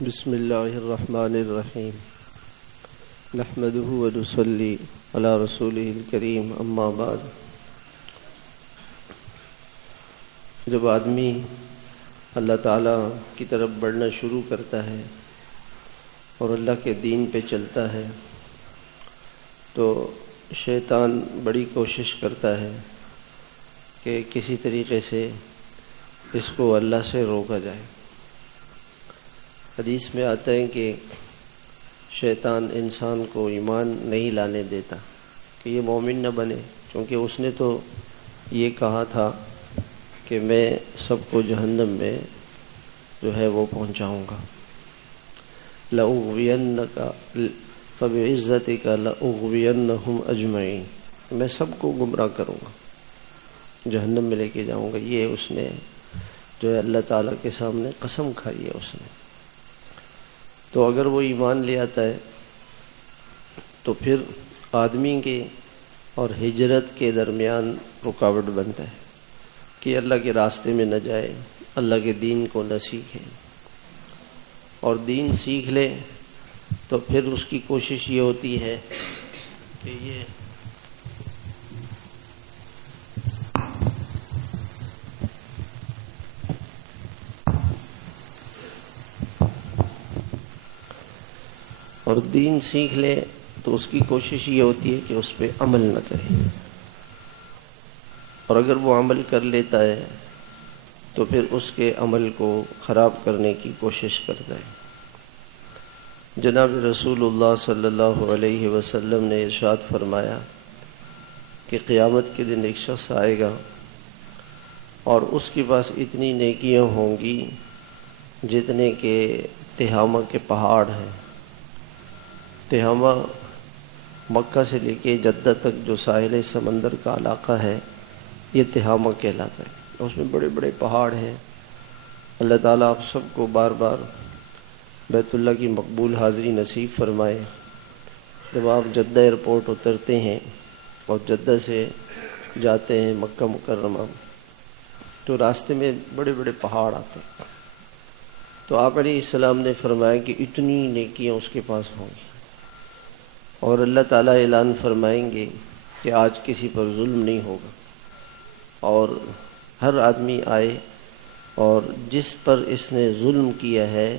بسم اللہ الرحمن الرحیم نحمده ونصلی علی رسولہ الکریم اما بعد۔ جب آدمی اللہ تعالیٰ کی طرف بڑھنا شروع کرتا ہے اور اللہ کے دین پہ چلتا ہے تو شیطان بڑی کوشش کرتا ہے کہ کسی طریقے سے اس کو اللہ سے روکا جائے۔ حدیث میں آتا ہے کہ شیطان انسان کو ایمان نہیں لانے دیتا کہ یہ مومن نہ بنے، کیونکہ اس نے تو یہ کہا تھا کہ میں سب کو جہنم میں جو ہے وہ پہنچاؤں گا۔ لَأُغْوِيَنَّكَ فَبِعِزَّتِكَ لَأُغْوِيَنَّهُمْ أَجْمَعِينَ، میں سب کو گمراہ کروں گا، جہنم میں لے کے جاؤں گا۔ یہ اس نے جو ہے اللہ تعالیٰ کے سامنے قسم کھائی ہے اس نے۔ تو اگر وہ ایمان لے آتا ہے تو پھر آدمی کے اور ہجرت کے درمیان رکاوٹ بنتا ہے کہ اللہ کے راستے میں نہ جائے، اللہ کے دین کو نہ سیکھے، اور دین سیکھ لے تو پھر اس کی کوشش یہ ہوتی ہے کہ یہ اور دین سیکھ لے تو اس کی کوشش یہ ہوتی ہے کہ اس پہ عمل نہ کرے، اور اگر وہ عمل کر لیتا ہے تو پھر اس کے عمل کو خراب کرنے کی کوشش کرتا ہے۔ جناب رسول اللہ صلی اللہ علیہ وسلم نے ارشاد فرمایا کہ قیامت کے دن ایک شخص آئے گا اور اس کے پاس اتنی نیکیاں ہوں گی جتنے کہ تہامہ کے پہاڑ ہیں۔ تہامہ مکہ سے لے کے جدہ تک جو ساحل سمندر کا علاقہ ہے یہ تہامہ کہلاتا ہے، اس میں بڑے بڑے پہاڑ ہیں۔ اللہ تعالیٰ آپ سب کو بار بار بیت اللہ کی مقبول حاضری نصیب فرمائے۔ جب آپ جدہ ایئرپورٹ اترتے ہیں اور جدہ سے جاتے ہیں مکہ مکرمہ تو راستے میں بڑے بڑے پہاڑ آتے ہیں، تو آپ علیہ السلام نے فرمایا کہ اتنی نیکیاں اس کے پاس ہوں گی، اور اللہ تعالیٰ اعلان فرمائیں گے کہ آج کسی پر ظلم نہیں ہوگا، اور ہر آدمی آئے اور جس پر اس نے ظلم کیا ہے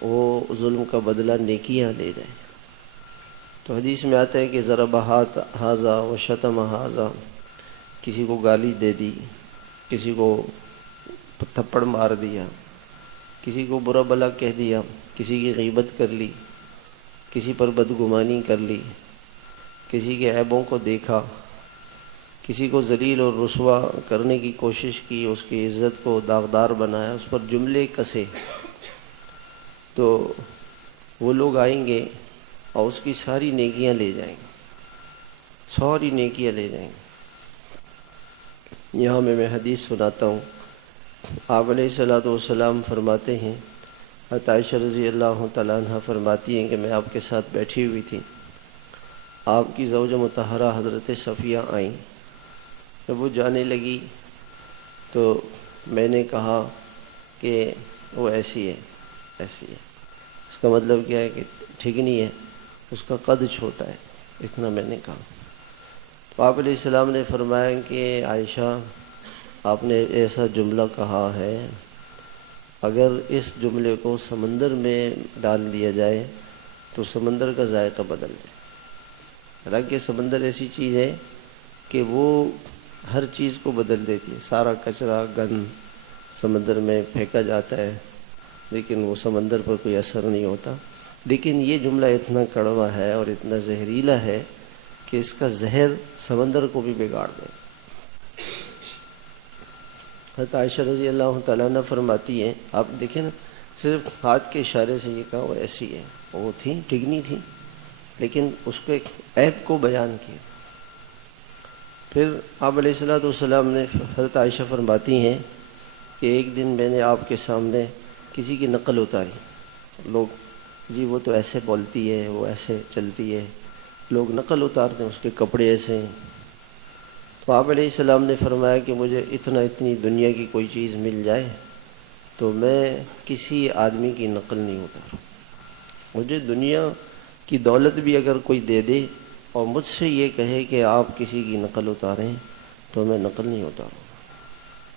وہ ظلم کا بدلہ نیکیاں لے جائیں۔ تو حدیث میں آتا ہے کہ ضرب ھذا وشتم ھذا، کسی کو گالی دے دی، کسی کو تھپڑ مار دیا، کسی کو برا بھلا کہہ دیا، کسی کی غیبت کر لی، کسی پر بدگمانی کر لی، کسی کے عیبوں کو دیکھا، کسی کو ذلیل اور رسوا کرنے کی کوشش کی، اس کی عزت کو داغدار بنایا، اس پر جملے کسے، تو وہ لوگ آئیں گے اور اس کی ساری نیکیاں لے جائیں گے، ساری نیکیاں لے جائیں گے۔ یہاں میں حدیث سناتا ہوں۔ آپ علیہ السلام فرماتے ہیں، حضرت عائشہ رضی اللہ تعالیٰ عنہ فرماتی ہیں کہ میں آپ کے ساتھ بیٹھی ہوئی تھی، آپ کی زوجہ مطہرہ حضرت صفیہ آئیں۔ جب وہ جانے لگی تو میں نے کہا کہ وہ ایسی ہے، ایسی ہے، اس کا مطلب کیا ہے کہ ٹھیک نہیں ہے، اس کا قد چھوٹا ہے، اتنا میں نے کہا۔ تو آپ علیہ السلام نے فرمایا کہ عائشہ، آپ نے ایسا جملہ کہا ہے، اگر اس جملے کو سمندر میں ڈال دیا جائے تو سمندر کا ذائقہ بدل جائے۔ حالانکہ سمندر ایسی چیز ہے کہ وہ ہر چیز کو بدل دیتی ہے، سارا کچرا گند سمندر میں پھینکا جاتا ہے لیکن وہ سمندر پر کوئی اثر نہیں ہوتا، لیکن یہ جملہ اتنا کڑوا ہے اور اتنا زہریلا ہے کہ اس کا زہر سمندر کو بھی بگاڑ دے۔ حضرت عائشہ رضی اللہ تعالیٰ عنہ فرماتی ہیں، آپ دیکھیں نا، صرف ہاتھ کے اشارے سے یہ کہا وہ ایسی ہے، وہ تھی ٹگنی تھی، لیکن اس کے عیب کو بیان کیا۔ پھر آپ علیہ السلام نے، حضرت عائشہ فرماتی ہیں کہ ایک دن میں نے آپ کے سامنے کسی کی نقل اتاری، لوگ جی وہ تو ایسے بولتی ہے، وہ ایسے چلتی ہے، لوگ نقل اتارتے ہیں، اس کے کپڑے ایسے ہیں۔ تو آپ علیہ السلام نے فرمایا کہ مجھے اتنی دنیا کی کوئی چیز مل جائے تو میں کسی آدمی کی نقل نہیں اتاروں. مجھے دنیا کی دولت بھی اگر کوئی دے دے اور مجھ سے یہ کہے کہ آپ کسی کی نقل اتاریں تو میں نقل نہیں اتاروں.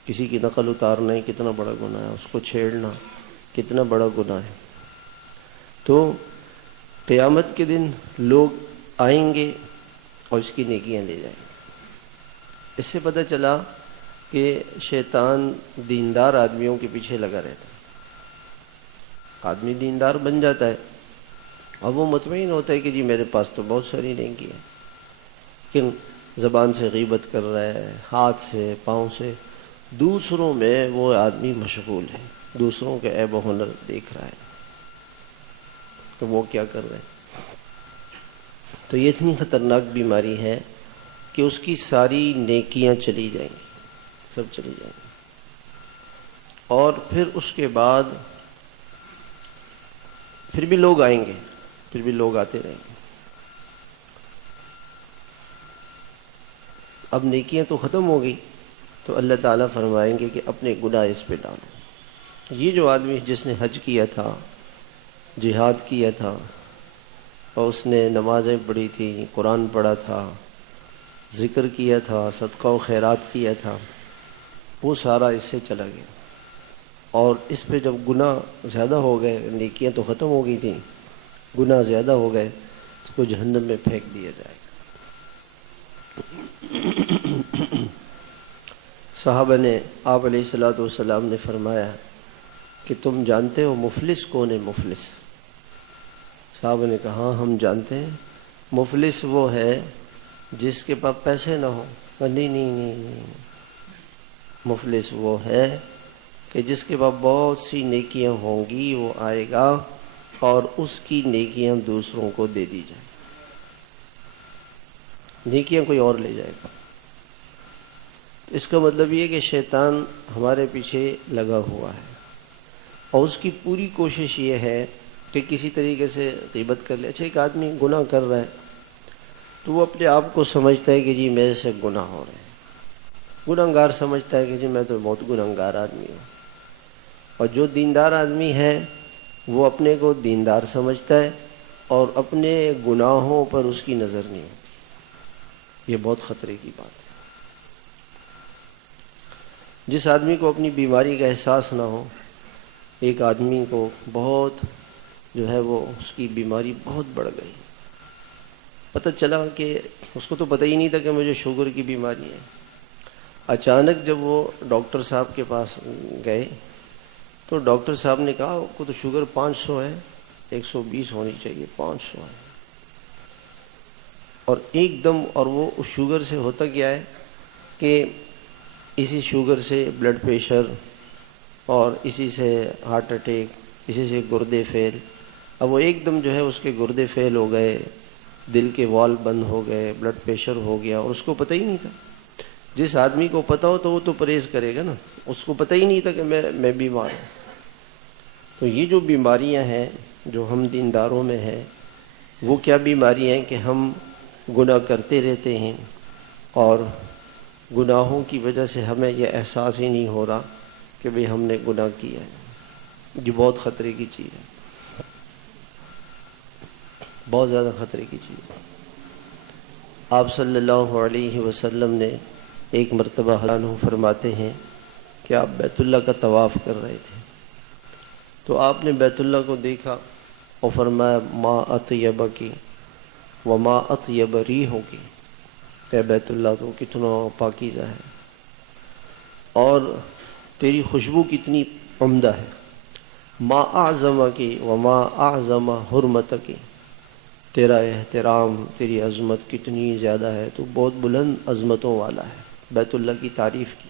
کسی کی نقل اتارنا ہی کتنا بڑا گناہ ہے، اس کو چھیڑنا کتنا بڑا گناہ ہے. تو قیامت کے دن لوگ آئیں گے اور اس کی نیکیاں لے جائیں گے. اس سے پتہ چلا کہ شیطان دیندار آدمیوں کے پیچھے لگا رہتا ہے. آدمی دیندار بن جاتا ہے اور وہ مطمئن ہوتا ہے کہ جی میرے پاس تو بہت ساری نیکی ہے، لیکن زبان سے غیبت کر رہا ہے، ہاتھ سے پاؤں سے دوسروں میں وہ آدمی مشغول ہے، دوسروں کے عیب و ہنر دیکھ رہا ہے. تو وہ کیا کر رہے ہیں؟ تو یہ اتنی خطرناک بیماری ہے کہ اس کی ساری نیکیاں چلی جائیں گی، سب چلی جائیں گی. اور پھر اس کے بعد پھر بھی لوگ آئیں گے، پھر بھی لوگ آتے رہیں گے. اب نیکیاں تو ختم ہو گئی تو اللہ تعالیٰ فرمائیں گے کہ اپنے گناہ اس پہ ڈالو. یہ جو آدمی جس نے حج کیا تھا، جہاد کیا تھا اور اس نے نمازیں پڑھی تھی، قرآن پڑھا تھا، ذکر کیا تھا، صدقہ و خیرات کیا تھا، وہ سارا اس سے چلا گیا. اور اس پہ جب گناہ زیادہ ہو گئے، نیکیاں تو ختم ہو گئی تھیں، گناہ زیادہ ہو گئے، اس کو جہنم میں پھینک دیا جائے گا. صحابہ نے آپ علیہ الصلوۃ والسلام نے فرمایا کہ تم جانتے ہو مفلس کون ہے؟ مفلس. صحابہ نے کہا ہاں ہم جانتے ہیں. مفلس وہ ہے جس کے پاس پیسے نہ ہوں. نہیں، مفلس وہ ہے کہ جس کے پاس بہت سی نیکیاں ہوں گی، وہ آئے گا اور اس کی نیکیاں دوسروں کو دے دی جائیں، نیکیاں کوئی اور لے جائے گا. اس کا مطلب یہ کہ شیطان ہمارے پیچھے لگا ہوا ہے اور اس کی پوری کوشش یہ ہے کہ کسی طریقے سے غیبت کر لے. اچھا ایک آدمی گناہ کر رہا ہے تو وہ اپنے آپ کو سمجھتا ہے کہ جی میرے سے گناہ ہو رہے ہیں. گنہگار سمجھتا ہے کہ جی میں تو بہت گنہگار آدمی ہوں. اور جو دیندار آدمی ہے وہ اپنے کو دیندار سمجھتا ہے اور اپنے گناہوں پر اس کی نظر نہیں ہوتی. یہ بہت خطرے کی بات ہے. جس آدمی کو اپنی بیماری کا احساس نہ ہو، ایک آدمی کو بہت جو ہے وہ اس کی بیماری بہت بڑھ گئی، پتہ چلا کہ اس کو تو پتہ ہی نہیں تھا کہ مجھے شوگر کی بیماری ہے. اچانک جب وہ ڈاکٹر صاحب کے پاس گئے تو ڈاکٹر صاحب نے کہا آپ کو تو شوگر 500 ہے، 120 ہونی چاہیے، 500 ہے. اور ایک دم، اور وہ اس شوگر سے ہوتا کیا ہے کہ اسی شوگر سے بلڈ پریشر اور اسی سے ہارٹ اٹیک، اسی سے گردے فیل. اب وہ ایک دم جو ہے اس کے گردے فیل ہو گئے، دل کے وال بند ہو گئے، بلڈ پریشر ہو گیا اور اس کو پتہ ہی نہیں تھا. جس آدمی کو پتہ ہو تو وہ تو پرہیز کرے گا نا، اس کو پتہ ہی نہیں تھا کہ میں بیمار ہوں. تو یہ جو بیماریاں ہیں جو ہم دینداروں میں ہیں، وہ کیا بیماریاں ہیں کہ ہم گناہ کرتے رہتے ہیں اور گناہوں کی وجہ سے ہمیں یہ احساس ہی نہیں ہو رہا کہ بھئی ہم نے گناہ کیا ہے. یہ بہت خطرے کی چیز ہے، بہت زیادہ خطرے کی چیز ہے. آپ صلی اللہ علیہ وسلم نے ایک مرتبہ عنہ فرماتے ہیں کہ آپ بیت اللہ کا طواف کر رہے تھے تو آپ نے بیت اللہ کو دیکھا اور فرمایا ما اطیبکی وما اطیب ریحکی، کہ بیت اللہ تو کتنا پاکیزہ ہے اور تیری خوشبو کتنی عمدہ ہے. ما اعظمکی وما اعظم حرمتکی، تیرا احترام، تیری عظمت کتنی زیادہ ہے، تو بہت بلند عظمتوں والا ہے. بیت اللہ کی تعریف کی.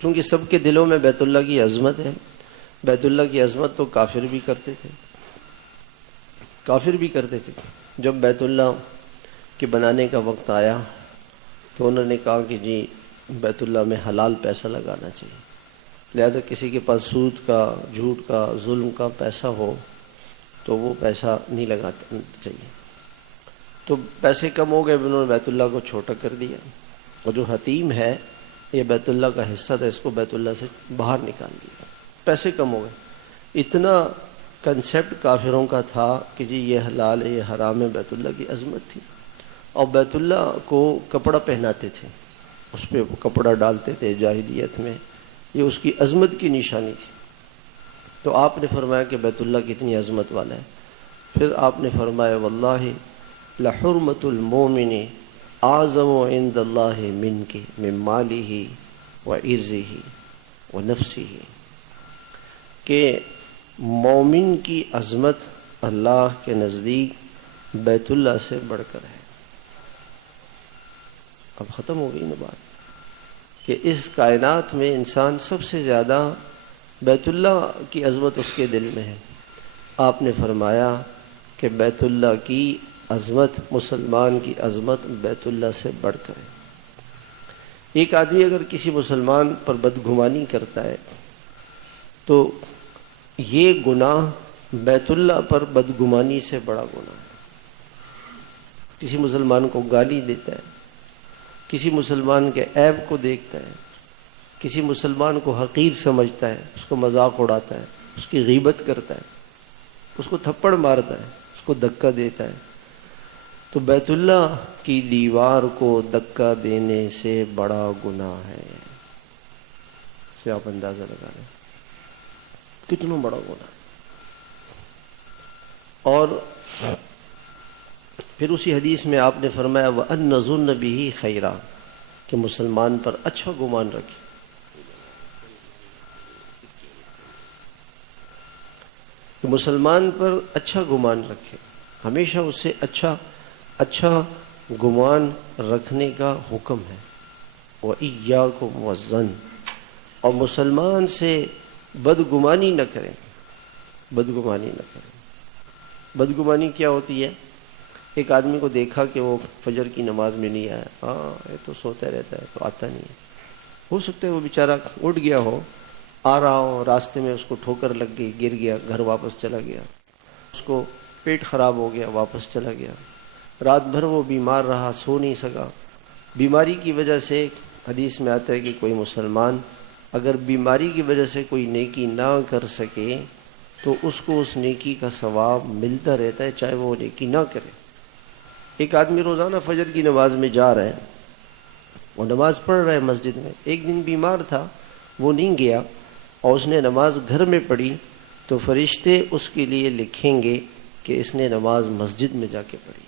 چونکہ سب کے دلوں میں بیت اللہ کی عظمت ہے. بیت اللہ کی عظمت تو کافر بھی کرتے تھے، کافر بھی کرتے تھے. جب بیت اللہ کے بنانے کا وقت آیا تو انہوں نے کہا کہ جی بیت اللہ میں حلال پیسہ لگانا چاہیے، لہذا کسی کے پاس سود کا، جھوٹ کا، ظلم کا پیسہ ہو تو تو وہ پیسہ نہیں لگانا چاہیے. تو پیسے کم ہو گئے، انہوں نے بیت اللہ کو چھوٹا کر دیا، اور جو حتیم ہے یہ بیت اللہ کا حصہ تھا، اس کو بیت اللہ سے باہر نکال دیا. پیسے کم ہو گئے. اتنا کنسیپٹ کافروں کا تھا کہ جی یہ حلال ہے یہ حرام ہے، بیت اللہ کی عظمت تھی. اور بیت اللہ کو کپڑا پہناتے تھے، اس پہ کپڑا ڈالتے تھے جاہلیت میں، یہ اس کی عظمت کی نشانی تھی. تو آپ نے فرمایا کہ بیت اللہ کتنی عظمت والا ہے. پھر آپ نے فرمایا واللہ لحرمت المومن اعظم عند اللہ منک من مالہ وعرضہ ونفسہ، کہ مومن کی عظمت اللہ کے نزدیک بیت اللہ سے بڑھ کر ہے. اب ختم ہو گئی نا بات کہ اس کائنات میں انسان سب سے زیادہ بیت اللہ کی عظمت اس کے دل میں ہے. آپ نے فرمایا کہ بیت اللہ کی عظمت، مسلمان کی عظمت بیت اللہ سے بڑھ کر ہے. ایک آدمی اگر کسی مسلمان پر بدگمانی کرتا ہے تو یہ گناہ بیت اللہ پر بدگمانی سے بڑا گناہ ہے. کسی مسلمان کو گالی دیتا ہے، کسی مسلمان کے عیب کو دیکھتا ہے، کسی مسلمان کو حقیر سمجھتا ہے، اس کو مذاق اڑاتا ہے، اس کی غیبت کرتا ہے، اس کو تھپڑ مارتا ہے، اس کو دھکا دیتا ہے، تو بیت اللہ کی دیوار کو دھکا دینے سے بڑا گناہ ہے. سے آپ اندازہ لگا لیں کتنا بڑا گناہ ہے. اور پھر اسی حدیث میں آپ نے فرمایا وَأَن نَظُنَّ بِهِ خَيْرًا، کہ مسلمان پر اچھا گمان رکھے. کہ مسلمان پر اچھا گمان رکھے، ہمیشہ اس سے اچھا گمان رکھنے کا حکم ہے. وَإِيَّاكُمْ وَالظَّنَّ، اور مسلمان سے بدگمانی نہ کریں. بدگمانی نہ کریں. بدگمانی کیا ہوتی ہے؟ ایک آدمی کو دیکھا کہ وہ فجر کی نماز میں نہیں آیا، ہاں یہ تو سوتا رہتا ہے، تو آتا نہیں ہے. ہو سکتا ہے وہ بیچارہ اٹھ گیا ہو، آ رہا ہو، راستے میں اس کو ٹھوکر لگ گئی، گر گیا، گھر واپس چلا گیا، اس کو پیٹ خراب ہو گیا، واپس چلا گیا. رات بھر وہ بیمار رہا، سو نہیں سکا. بیماری کی وجہ سے حدیث میں آتا ہے کہ کوئی مسلمان اگر بیماری کی وجہ سے کوئی نیکی نہ کر سکے تو اس کو اس نیکی کا ثواب ملتا رہتا ہے، چاہے وہ نیکی نہ کرے. ایک آدمی روزانہ فجر کی نماز میں جا رہا ہے، وہ نماز پڑھ رہا ہے مسجد میں. ایک دن بیمار تھا، وہ نہیں گیا، اور اس نے نماز گھر میں پڑھی، تو فرشتے اس کے لیے لکھیں گے کہ اس نے نماز مسجد میں جا کے پڑھی،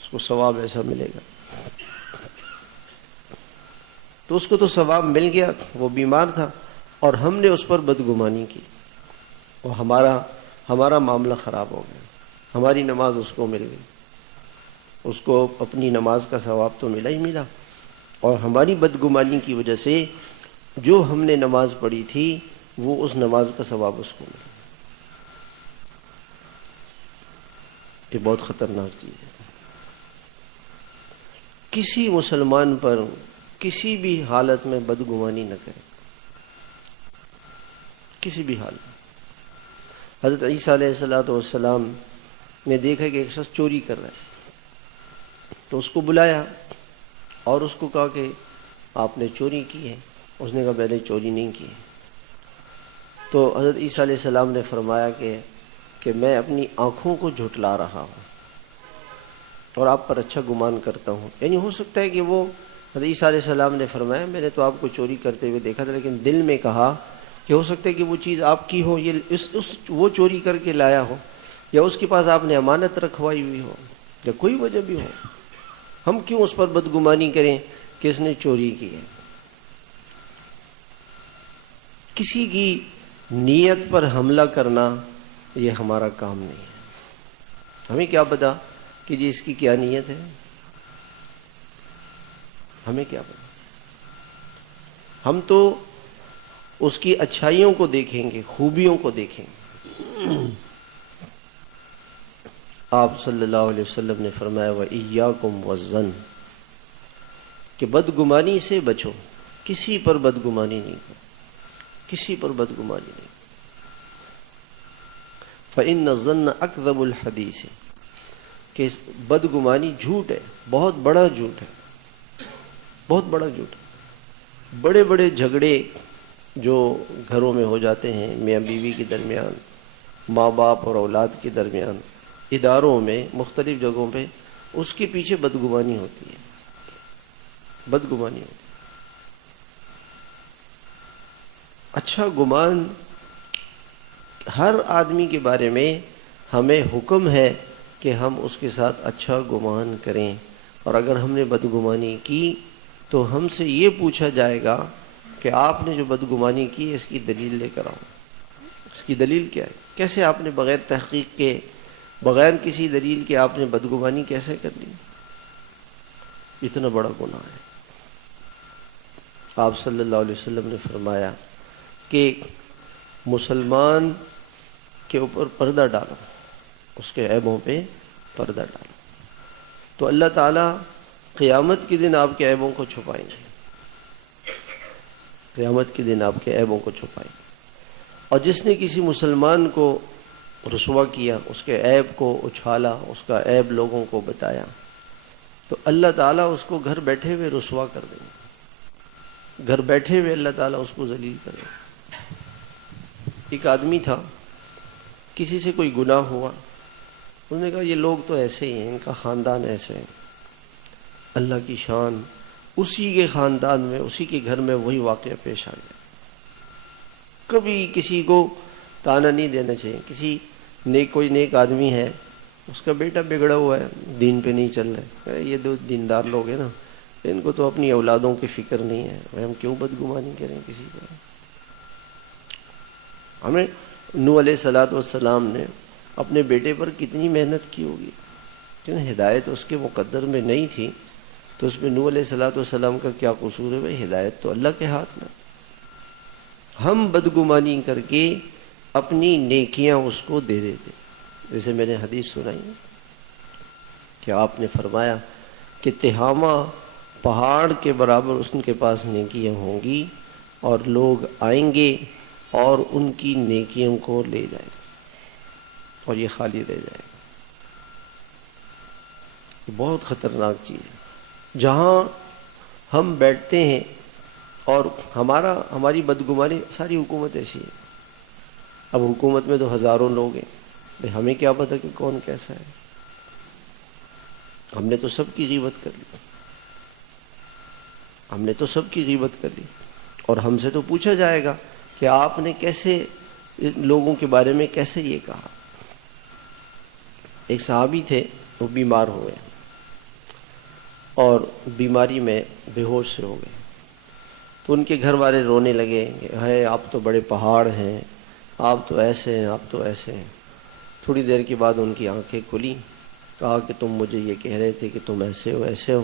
اس کو ثواب ایسا ملے گا. تو اس کو تو ثواب مل گیا، وہ بیمار تھا، اور ہم نے اس پر بدگمانی کی، اور ہمارا معاملہ خراب ہو گیا. ہماری نماز اس کو مل گئی، اس کو اپنی نماز کا ثواب تو ملا ہی ملا، اور ہماری بدگمانی کی وجہ سے جو ہم نے نماز پڑھی تھی وہ اس نماز کا ثواب اس کو ملا. یہ بہت خطرناک چیز ہے. کسی مسلمان پر کسی بھی حالت میں بدگمانی نہ کرے، کسی بھی حالت. حضرت عیسیٰ علیہ السلام نے دیکھا کہ ایک شخص چوری کر رہا ہے، تو اس کو بلایا اور اس کو کہا کہ آپ نے چوری کی ہے. اس نے کہا میں نے چوری نہیں کی. تو حضرت عیسیٰ علیہ السلام نے فرمایا کہ میں اپنی آنکھوں کو جھٹلا رہا ہوں اور آپ پر اچھا گمان کرتا ہوں. یعنی ہو سکتا ہے کہ وہ حضرت عیسیٰ علیہ السلام نے فرمایا میں نے تو آپ کو چوری کرتے ہوئے دیکھا تھا، لیکن دل میں کہا کہ ہو سکتا ہے کہ وہ چیز آپ کی ہو، یہ وہ چوری کر کے لایا ہو، یا اس کے پاس آپ نے امانت رکھوائی ہوئی ہو، یا کوئی وجہ بھی ہو. ہم کیوں اس پر بدگمانی کریں کہ اس نے چوری کی ہے؟ کسی کی نیت پر حملہ کرنا یہ ہمارا کام نہیں ہے. ہمیں کیا پتا کہ جی اس کی کیا نیت ہے؟ ہمیں کیا پتا؟ ہم تو اس کی اچھائیوں کو دیکھیں گے، خوبیوں کو دیکھیں گے. آپ صلی اللہ علیہ وسلم نے فرمایا وَإِيَّاكُمْ وَالظَّنَّ، کہ بدگمانی سے بچو، کسی پر بدگمانی نہیں کرو، کسی پر بدگمانی نہیں. فإن الظن اکذب الحدیث، کہ بدگمانی جھوٹ ہے، بہت بڑا جھوٹ ہے، بہت بڑا جھوٹ ہے۔ بڑے بڑے جھگڑے جو گھروں میں ہو جاتے ہیں، میاں بیوی کے درمیان، ماں باپ اور اولاد کے درمیان، اداروں میں، مختلف جگہوں پہ، اس کے پیچھے بدگمانی ہوتی ہے، بدگمانی ہوتی ہے۔ اچھا گمان، ہر آدمی کے بارے میں ہمیں حکم ہے کہ ہم اس کے ساتھ اچھا گمان کریں، اور اگر ہم نے بدگمانی کی تو ہم سے یہ پوچھا جائے گا کہ آپ نے جو بدگمانی کی اس کی دلیل لے کر آؤ، اس کی دلیل کیا ہے؟ کیسے آپ نے بغیر تحقیق کے، بغیر کسی دلیل کے آپ نے بدگمانی کیسے کر لی؟ اتنا بڑا گناہ ہے۔ آپ صلی اللہ علیہ وسلم نے فرمایا کہ مسلمان کے اوپر پردہ ڈالو، اس کے عیبوں پہ پردہ ڈالو، تو اللہ تعالیٰ قیامت کے دن آپ کے عیبوں کو چھپائیں گے، قیامت کے دن آپ کے عیبوں کو چھپائیں گے۔ اور جس نے کسی مسلمان کو رسوا کیا، اس کے عیب کو اچھالا، اس کا عیب لوگوں کو بتایا، تو اللہ تعالیٰ اس کو گھر بیٹھے ہوئے رسوا کر دیں گے، گھر بیٹھے ہوئے اللہ تعالیٰ اس کو ذلیل کر دیں گے۔ ایک آدمی تھا، کسی سے کوئی گناہ ہوا، انہوں نے کہا یہ لوگ تو ایسے ہی ہیں، ان کا خاندان ایسے ہیں۔ اللہ کی شان، اسی کے خاندان میں، اسی کے گھر میں وہی واقعہ پیش آ گیا۔ کبھی کسی کو تانا نہیں دینا چاہیے، کسی کوئی نیک آدمی ہے، اس کا بیٹا بگڑا ہوا ہے، دین پہ نہیں چل رہا ہے، یہ دو دیندار لوگ ہیں نا، ان کو تو اپنی اولادوں کی فکر نہیں ہے، ہم کیوں بدگمانی کریں کسی کو؟ ہمیں نوح علیہ السلام نے اپنے بیٹے پر کتنی محنت کی ہوگی، کیوں ہدایت اس کے مقدر میں نہیں تھی، تو اس میں نوح علیہ السلام کا کیا قصور ہے؟ بھائی ہدایت تو اللہ کے ہاتھ میں۔ ہم بدگمانی کر کے اپنی نیکیاں اس کو دے دیتے، جیسے میں نے حدیث سنائی کہ آپ نے فرمایا کہ تہامہ پہاڑ کے برابر اس کے پاس نیکیاں ہوں گی، اور لوگ آئیں گے اور ان کی نیکیوں کو لے جائیں گے، اور یہ خالی رہ جائے گا۔ یہ بہت خطرناک چیز ہے۔ جہاں ہم بیٹھتے ہیں اور ہماری بدگمانی، ساری حکومت ایسی ہے، اب حکومت میں تو ہزاروں لوگ ہیں، بھئی ہمیں کیا پتہ کہ کون کیسا ہے؟ ہم نے تو سب کی غیبت کر لی، ہم نے تو سب کی غیبت کر لی، اور ہم سے تو پوچھا جائے گا کہ آپ نے کیسے لوگوں کے بارے میں کیسے یہ کہا۔ ایک صحابی تھے، وہ بیمار ہوئے اور بیماری میں بے ہوش سے ہو گئے، تو ان کے گھر والے رونے لگے کہ ہے آپ تو بڑے پہاڑ ہیں، آپ تو ایسے ہیں، آپ تو ایسے ہیں۔ تھوڑی دیر کے بعد ان کی آنکھیں کھلی، کہا کہ تم مجھے یہ کہہ رہے تھے کہ تم ایسے ہو ایسے ہو،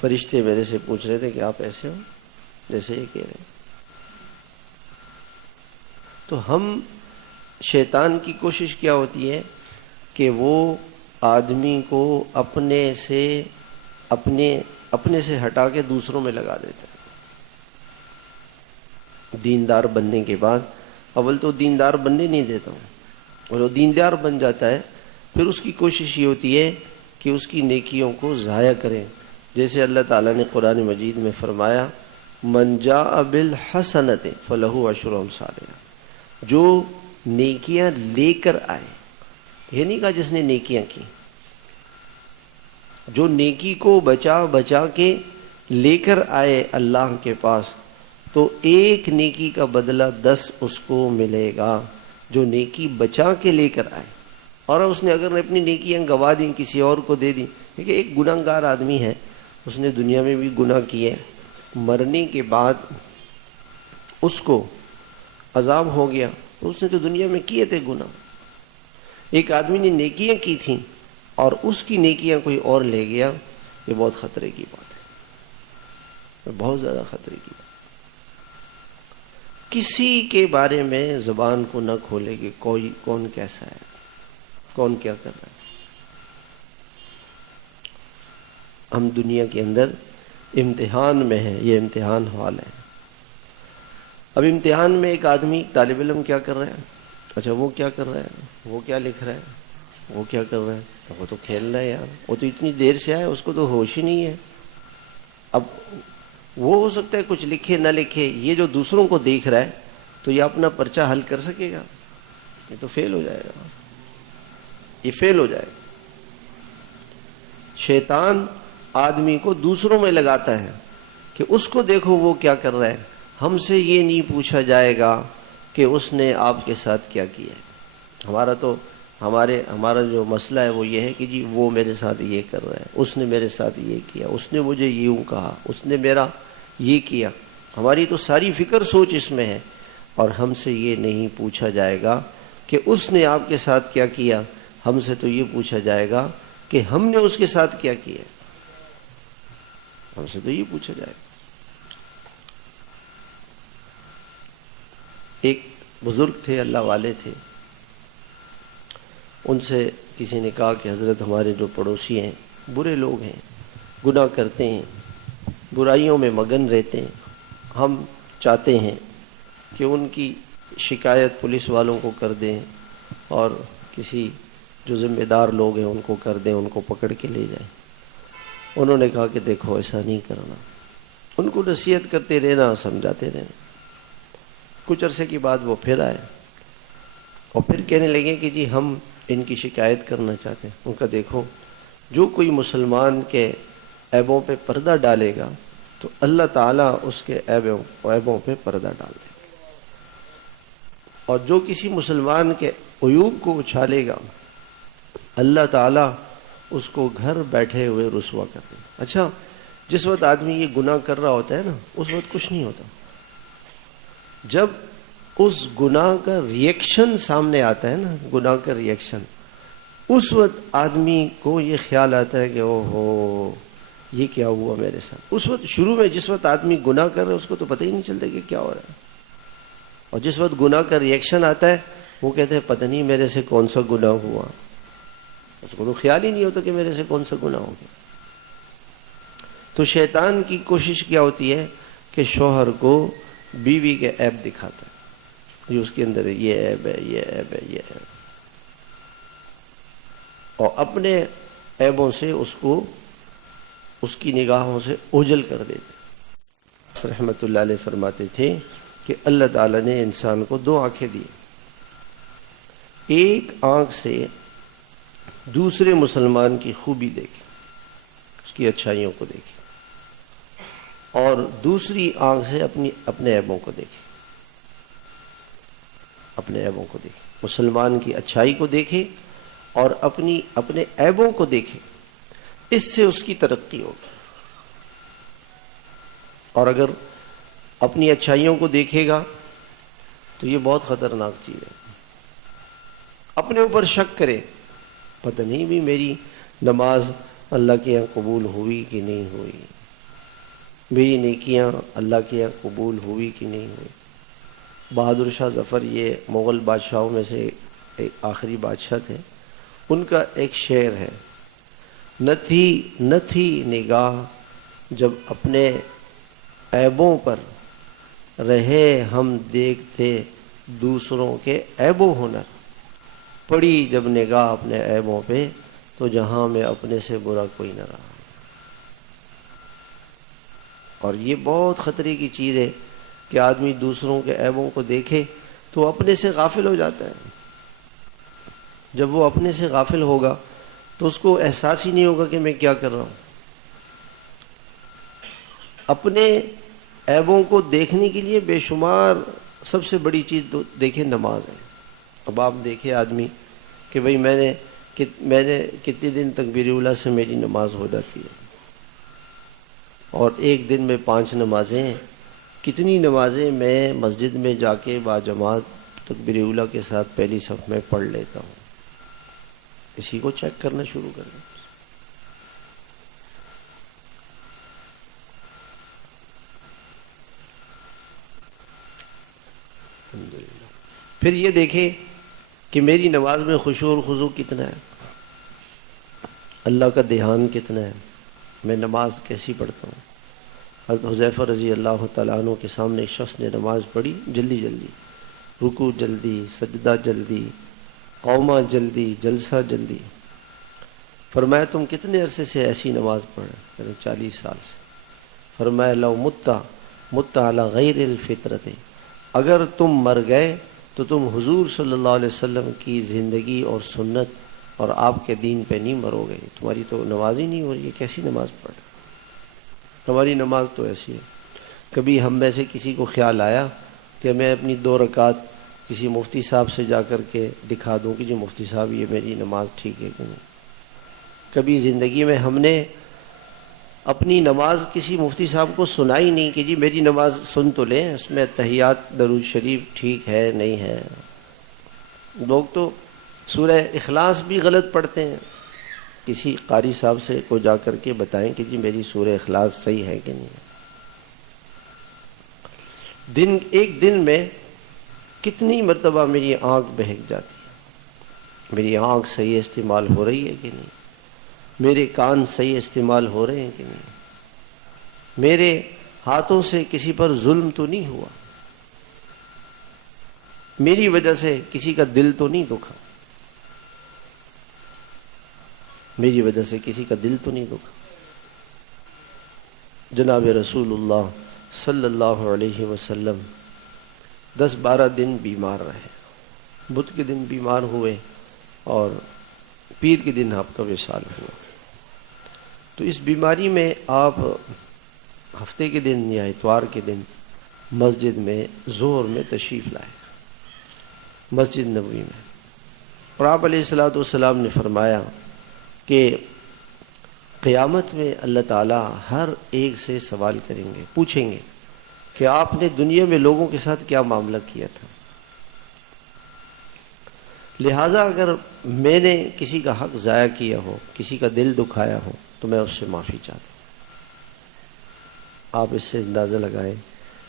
فرشتے میرے سے پوچھ رہے تھے کہ آپ ایسے ہو جیسے یہ کہہ رہے ہیں۔ تو ہم، شیطان کی کوشش کیا ہوتی ہے کہ وہ آدمی کو اپنے سے ہٹا کے دوسروں میں لگا دیتا ہے۔ دیندار بننے کے بعد، اول تو دیندار بننے نہیں دیتا ہوں، اور وہ دیندار بن جاتا ہے، پھر اس کی کوشش یہ ہوتی ہے کہ اس کی نیکیوں کو ضائع کریں۔ جیسے اللہ تعالیٰ نے قرآن مجید میں فرمایا من جاء بالحسنۃ فلہ عشر امثالها، جو نیکیاں لے کر آئے، یہ نہیں کہا جس نے نیکیاں کی، جو نیکی کو بچا کے لے کر آئے اللہ کے پاس، تو ایک نیکی کا بدلہ 10 اس کو ملے گا، جو نیکی بچا کے لے کر آئے۔ اور اس نے اگر اپنی نیکیاں گوا دیں، کسی اور کو دے دیں، دیکھیں ایک گناہ گار آدمی ہے، اس نے دنیا میں بھی گناہ کیے، مرنے کے بعد اس کو عذاب ہو گیا، تو اس نے تو دنیا میں کیے تھے گناہ۔ ایک آدمی نے نیکیاں کی تھیں اور اس کی نیکیاں کوئی اور لے گیا، یہ بہت خطرے کی بات ہے، بہت زیادہ خطرے کی بات۔ کسی کے بارے میں زبان کو نہ کھولے کہ کون کیسا ہے، کون کیا کر رہا ہے۔ ہم دنیا کے اندر امتحان میں ہیں، یہ امتحان حال ہے۔ اب امتحان میں ایک آدمی، طالب علم کیا کر رہا ہے؟ اچھا وہ کیا کر رہا ہے، وہ کیا لکھ رہا ہے، وہ کیا کر رہا ہے، وہ تو کھیل رہا ہے یار، وہ تو اتنی دیر سے آیا، اس کو تو ہوش ہی نہیں ہے۔ اب وہ ہو سکتا ہے کچھ لکھے نہ لکھے، یہ جو دوسروں کو دیکھ رہا ہے تو یہ اپنا پرچہ حل کر سکے گا؟ یہ تو فیل ہو جائے گا، یہ فیل ہو جائے گا۔ شیطان آدمی کو دوسروں میں لگاتا ہے کہ اس کو دیکھو وہ کیا کر رہا ہے، ہم سے یہ نہیں پوچھا جائے گا کہ اس نے آپ کے ساتھ کیا کیا ہے۔ ہمارا جو مسئلہ ہے وہ یہ ہے کہ جی وہ میرے ساتھ یہ کر رہا ہے، اس نے میرے ساتھ یہ کیا، اس نے مجھے یوں کہا، اس نے میرا یہ کیا۔ ہماری تو ساری فکر سوچ اس میں ہے، اور ہم سے یہ نہیں پوچھا جائے گا کہ اس نے آپ کے ساتھ کیا کیا، ہم سے تو یہ پوچھا جائے گا کہ ہم نے اس کے ساتھ کیا کیا، ہم سے تو یہ پوچھا جائے گا۔ ایک بزرگ تھے، اللہ والے تھے، ان سے کسی نے کہا کہ حضرت ہمارے جو پڑوسی ہیں برے لوگ ہیں، گناہ کرتے ہیں، برائیوں میں مگن رہتے ہیں، ہم چاہتے ہیں کہ ان کی شکایت پولیس والوں کو کر دیں اور کسی جو ذمہ دار لوگ ہیں ان کو کر دیں، ان کو پکڑ کے لے جائیں۔ انہوں نے کہا کہ دیکھو ایسا نہیں کرنا، ان کو نصیحت کرتے رہنا، سمجھاتے رہنا۔ کچھ عرصے کی بعد وہ پھر آئے اور پھر کہنے لگے کہ جی ہم ان کی شکایت کرنا چاہتے ہیں۔ ان کا دیکھو، جو کوئی مسلمان کے عیبوں پہ پردہ ڈالے گا تو اللہ تعالیٰ اس کے عیبوں پہ پردہ ڈال دے گا، اور جو کسی مسلمان کے عیوب کو اچھالے گا اللہ تعالیٰ اس کو گھر بیٹھے ہوئے رسوا کر دے گا۔ اچھا، جس وقت آدمی یہ گناہ کر رہا ہوتا ہے نا، اس وقت کچھ نہیں ہوتا۔ جب اس گناہ کا ریئیکشن سامنے آتا ہے نا، گناہ کا ریئیکشن، اس وقت آدمی کو یہ خیال آتا ہے کہ اوہو یہ کیا ہوا میرے ساتھ۔ اس وقت شروع میں جس وقت آدمی گناہ کر رہا ہے اس کو تو پتہ ہی نہیں چلتا کہ کیا ہو رہا ہے، اور جس وقت گناہ کا ریئیکشن آتا ہے وہ کہتے ہیں پتہ نہیں میرے سے کون سا گناہ ہوا، اس کو تو خیال ہی نہیں ہوتا کہ میرے سے کون سا گناہ ہو گیا۔ تو شیطان کی کوشش کیا ہوتی ہے کہ شوہر کو بیوی کے عیب دکھاتا ہے، یہ اس کے اندر یہ عیب ہے، یہ عیب ہے، یہ عیب، اور اپنے عیبوں سے اس کو اس کی نگاہوں سے اوجھل کر دیتے۔ رحمت اللہ علیہ فرماتے تھے کہ اللہ تعالیٰ نے انسان کو دو آنکھیں دی، ایک آنکھ سے دوسرے مسلمان کی خوبی دیکھی، اس کی اچھائیوں کو دیکھی، اور دوسری آنکھ سے اپنے عیبوں کو دیکھی، اپنے عیبوں کو دیکھے، مسلمان کی اچھائی کو دیکھے اور اپنے عیبوں کو دیکھے، اس سے اس کی ترقی ہوگی۔ اور اگر اپنی اچھائیوں کو دیکھے گا تو یہ بہت خطرناک چیز ہے، اپنے اوپر شک کرے، پتہ نہیں بھی میری نماز اللہ کے یہاں قبول ہوئی کہ نہیں ہوئی، میری نیکیاں اللہ کے یہاں قبول ہوئی کہ نہیں ہوئی۔ بہادر شاہ ظفر یہ مغل بادشاہوں میں سے ایک آخری بادشاہ تھے، ان کا ایک شعر ہے، نہ تھی نگاہ جب اپنے عیبوں پر، رہے ہم دیکھتے دوسروں کے عیب و ہنر، پڑی جب نگاہ اپنے عیبوں پہ تو جہاں میں اپنے سے برا کوئی نہ رہا۔ اور یہ بہت خطرے کی چیز ہے کہ آدمی دوسروں کے عیبوں کو دیکھے تو اپنے سے غافل ہو جاتا ہے۔ جب وہ اپنے سے غافل ہوگا تو اس کو احساس ہی نہیں ہوگا کہ میں کیا کر رہا ہوں۔ اپنے عیبوں کو دیکھنے کے لیے بے شمار سب سے بڑی چیز تو دیکھیں نماز ہے۔ اب آپ دیکھیں آدمی کہ بھئی میں نے کتنے دن تکبیر اولیٰ سے میری نماز ہو جاتی ہے، اور ایک دن میں 5 نمازیں ہیں، کتنی نمازیں میں مسجد میں جا کے باجماعت تکبیر اولیٰ کے ساتھ پہلی صف میں پڑھ لیتا ہوں۔ اسی کو چیک کرنا شروع کر دیں۔ پھر یہ دیکھیں کہ میری نماز میں خشوع اور خضوع کتنا ہے، اللہ کا دھیان کتنا ہے، میں نماز کیسی پڑھتا ہوں۔ حضرت حذیفہ رضی اللہ تعالیٰ عنہ کے سامنے ایک شخص نے نماز پڑھی جلدی، رکوع جلدی، سجدہ جلدی، قومہ جلدی، جلسہ جلدی۔ فرمایا تم کتنے عرصے سے ایسی نماز پڑھ رہے؟ یعنی 40 سال سے۔ فرمایا لو مت علی غیر الفطرت، اگر تم مر گئے تو تم حضور صلی اللہ علیہ وسلم کی زندگی اور سنت اور آپ کے دین پہ نہیں مرو گے۔ تمہاری تو نماز ہی نہیں ہو رہی ہے، کیسی نماز پڑھ رہے؟ ہماری نماز تو ایسی ہے۔ کبھی ہم میں سے کسی کو خیال آیا کہ میں اپنی 2 رکعت کسی مفتی صاحب سے جا کر کے دکھا دوں کہ جی مفتی صاحب یہ میری نماز ٹھیک ہے کہ نہیں؟ کبھی زندگی میں ہم نے اپنی نماز کسی مفتی صاحب کو سنائی نہیں کہ جی میری نماز سن تو لیں، اس میں تحیات درود شریف ٹھیک ہے نہیں ہے۔ لوگ تو سورہ اخلاص بھی غلط پڑھتے ہیں، کسی قاری صاحب سے کو جا کر کے بتائیں کہ جی میری سورہ اخلاص صحیح ہے کہ نہیں۔ ایک دن میں کتنی مرتبہ میری آنکھ بہک جاتی ہے، میری آنکھ صحیح استعمال ہو رہی ہے کہ نہیں، میرے کان صحیح استعمال ہو رہے ہیں کہ نہیں، میرے ہاتھوں سے کسی پر ظلم تو نہیں ہوا، میری وجہ سے کسی کا دل تو نہیں دکھا، میری وجہ سے کسی کا دل تو نہیں دکھا۔ جناب رسول اللہ صلی اللہ علیہ وسلم 10-12 دن بیمار رہے، بدھ کے دن بیمار ہوئے اور پیر کے دن آپ کا وصال ہوا۔ تو اس بیماری میں آپ ہفتے کے دن یا اتوار کے دن مسجد میں ظہر میں تشریف لائے، مسجد نبوی میں، اور آپ علیہ الصلوۃ والسلام نے فرمایا کہ قیامت میں اللہ تعالیٰ ہر ایک سے سوال کریں گے، پوچھیں گے کہ آپ نے دنیا میں لوگوں کے ساتھ کیا معاملہ کیا تھا، لہٰذا اگر میں نے کسی کا حق ضائع کیا ہو، کسی کا دل دکھایا ہو تو میں اس سے معافی چاہتا ہوں۔ آپ اس سے اندازہ لگائیں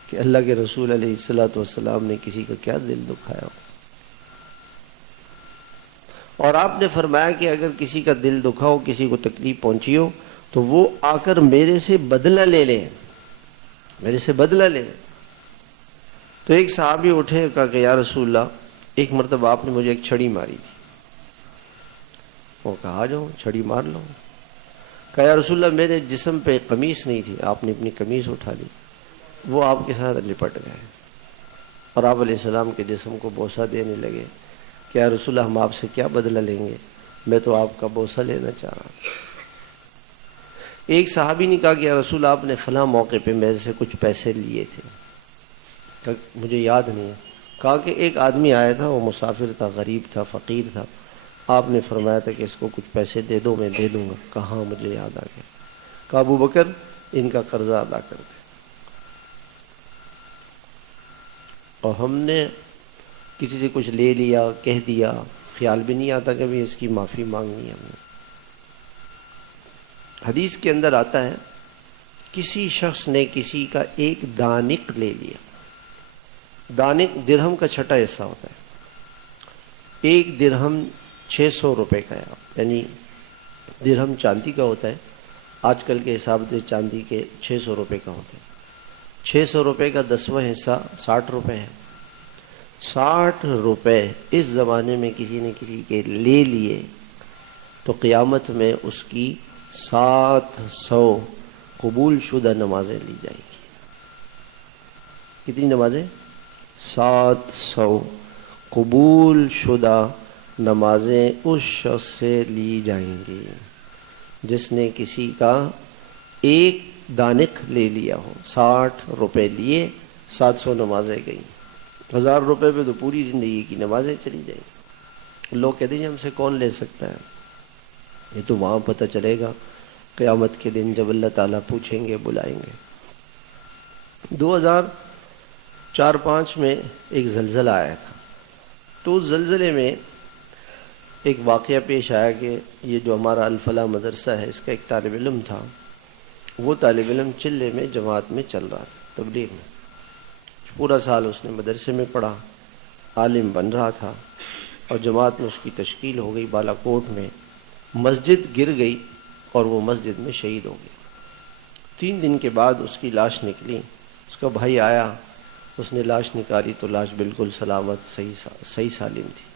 کہ اللہ کے رسول علیہ الصلوۃ والسلام نے کسی کا کیا دل دکھایا ہو۔ اور آپ نے فرمایا کہ اگر کسی کا دل دکھا ہو، کسی کو تکلیف پہنچی ہو تو وہ آ کر میرے سے بدلہ لے لیں، میرے سے بدلہ لے لیں۔ تو ایک صحابی اٹھے اور کہا کہ یا رسول اللہ، ایک مرتبہ آپ نے مجھے ایک چھڑی ماری تھی۔ وہ کہا آ جاؤ چھڑی مار لو۔ کہا یا رسول اللہ میرے جسم پہ قمیص نہیں تھی، آپ نے اپنی قمیص اٹھا لی، وہ آپ کے ساتھ لپٹ گئے اور آپ علیہ السلام کے جسم کو بوسہ دینے لگے کہ یا رسول اللہ ہم آپ سے کیا بدلہ لیں گے، میں تو آپ کا بوسہ لینا چاہ رہا ہوں۔ ایک صحابی نے کہا کہ یا رسول اللہ آپ نے فلاں موقع پہ میرے سے کچھ پیسے لیے تھے، کہا مجھے یاد نہیں ہے۔ کہا کہ ایک آدمی آیا تھا، وہ مسافر تھا، غریب تھا، فقیر تھا، آپ نے فرمایا تھا کہ اس کو کچھ پیسے دے دو، میں دے دوں گا۔ کہاں مجھے یاد آ گیا۔ کہا ابو بکر ان کا قرضہ ادا کر دے۔ اور ہم نے کسی سے کچھ لے لیا، کہہ دیا، خیال بھی نہیں آتا کہ بھی اس کی معافی مانگنی ہے ہم نے۔ حدیث کے اندر آتا ہے کسی شخص نے کسی کا ایک دانق لے لیا، دانق درہم کا چھٹا حصہ ہوتا ہے، ایک درہم 600 روپے کا ہے، یعنی درہم چاندی کا ہوتا ہے، آج کل کے حساب سے چاندی کے 600 روپے کا ہوتا ہے۔ 600 روپے کا 10واں حصہ 60 روپے ہے۔ 60 روپے اس زمانے میں کسی نے کسی کے لے لیے تو قیامت میں اس کی 700 قبول شدہ نمازیں لی جائیں گی۔ کتنی نمازیں؟ 700 قبول شدہ نمازیں اس شخص سے لی جائیں گی جس نے کسی کا ایک دانق لے لیا ہو۔ 60 روپے لیے، 700 نمازیں گئیں، 1000 روپے پہ تو پوری زندگی کی نمازیں چلی جائیں۔ لوگ کہتے ہیں ہم سے کون لے سکتا ہے؟ یہ تو وہاں پتہ چلے گا قیامت کے دن جب اللہ تعالیٰ پوچھیں گے، بلائیں گے۔ 2004-05 میں ایک زلزلہ آیا تھا، تو اس زلزلے میں ایک واقعہ پیش آیا کہ یہ جو ہمارا الفلاح مدرسہ ہے، اس کا ایک طالب علم تھا، وہ طالب علم چلے میں جماعت میں چل رہا تھا، تبلیغ میں، پورا سال اس نے مدرسے میں پڑھا، عالم بن رہا تھا، اور جماعت میں اس کی تشکیل ہو گئی بالا کوٹ میں۔ مسجد گر گئی اور وہ مسجد میں شہید ہو گئی۔ 3 دن کے بعد اس کی لاش نکلی، اس کا بھائی آیا اس نے لاش نکالی تو لاش بالکل سلامت صحیح سالم تھی۔